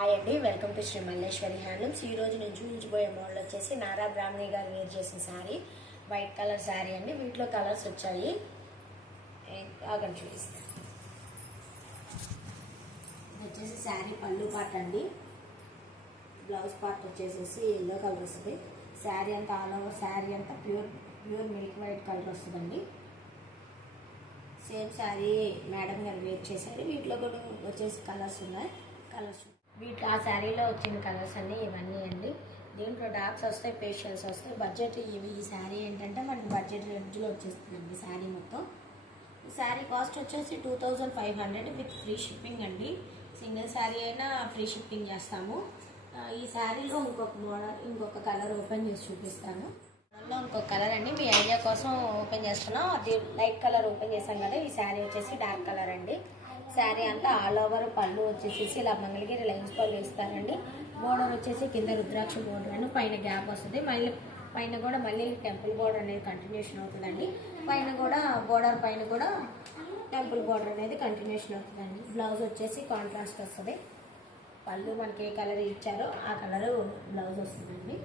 Hi అండి, welcome to Sri Malleswari handlooms. ఈ రోజు నేను చూపించబోయే మోడల్ వచ్చేసి నారా బ్రాహ్మణి గారు వేర్ చేసిన శారీ, వైట్ కలర్ శారీ అండి. వీటిలో కలర్స్ వచ్చాయి, ఆగండి చూపిస్తాను. ఇది వచ్చేసి శారీ పళ్ళు పార్ట్ అండి. బ్లౌజ్ పార్ట్ వచ్చేసి ఎల్లో కలర్ వస్తుంది. శారీ అంతా ఆల్ ఓవర్ శారీ అంతా ప్యూర్ మిల్క్ వైట్ కలర్ వస్తుందండి. సేమ్ శారీ మేడం గారు వేర్ చేశారు. వీటిలో కూడా వచ్చేసి కలర్స్ ఉన్నాయి. వీటిలో ఆ శారీలో వచ్చిన కలర్స్ అన్నీ ఇవన్నీ అండి. దీంట్లో డార్క్స్ వస్తాయి, పేషియల్స్ వస్తాయి. బడ్జెట్ ఈ శారీ ఏంటంటే మనకి బడ్జెట్ రేంజ్లో వచ్చేస్తుందండి శారీ మొత్తం. ఈ శారీ కాస్ట్ వచ్చేసి 2500 విత్ ఫ్రీ షిప్పింగ్ అండి. సింగిల్ శారీ అయినా ఫ్రీ షిప్పింగ్ చేస్తాము. ఈ శారీలో ఇంకొక కలర్ ఓపెన్ చేసి చూపిస్తాను. అందులో ఇంకొక కలర్ అండి, మీ ఐడియా కోసం ఓపెన్ చేస్తున్నాం. అది లైట్ కలర్ ఓపెన్ చేసాం కదా. ఈ శారీ వచ్చేసి డార్క్ కలర్ అండి. శారీ అంతా ఆల్ ఓవర్ పళ్ళు వచ్చేసి ఇలా మంగళగిరి లైన్స్ పళ్ళు ఇస్తారండి. బోర్డర్ వచ్చేసి కింద రుద్రాక్ష బోర్డర్ అని పైన గ్యాప్ వస్తుంది. పైన కూడా మళ్ళీ టెంపుల్ బోర్డర్ అనేది కంటిన్యూషన్ అవుతుందండి. బోర్డర్ పైన కూడా టెంపుల్ బోర్డర్ అనేది కంటిన్యూషన్ అవుతుందండి. బ్లౌజ్ వచ్చేసి కాంట్రాస్ట్ వస్తుంది. పళ్ళు మనకి ఏ కలర్ ఇచ్చారో ఆ కలరు బ్లౌజ్ వస్తుందండి.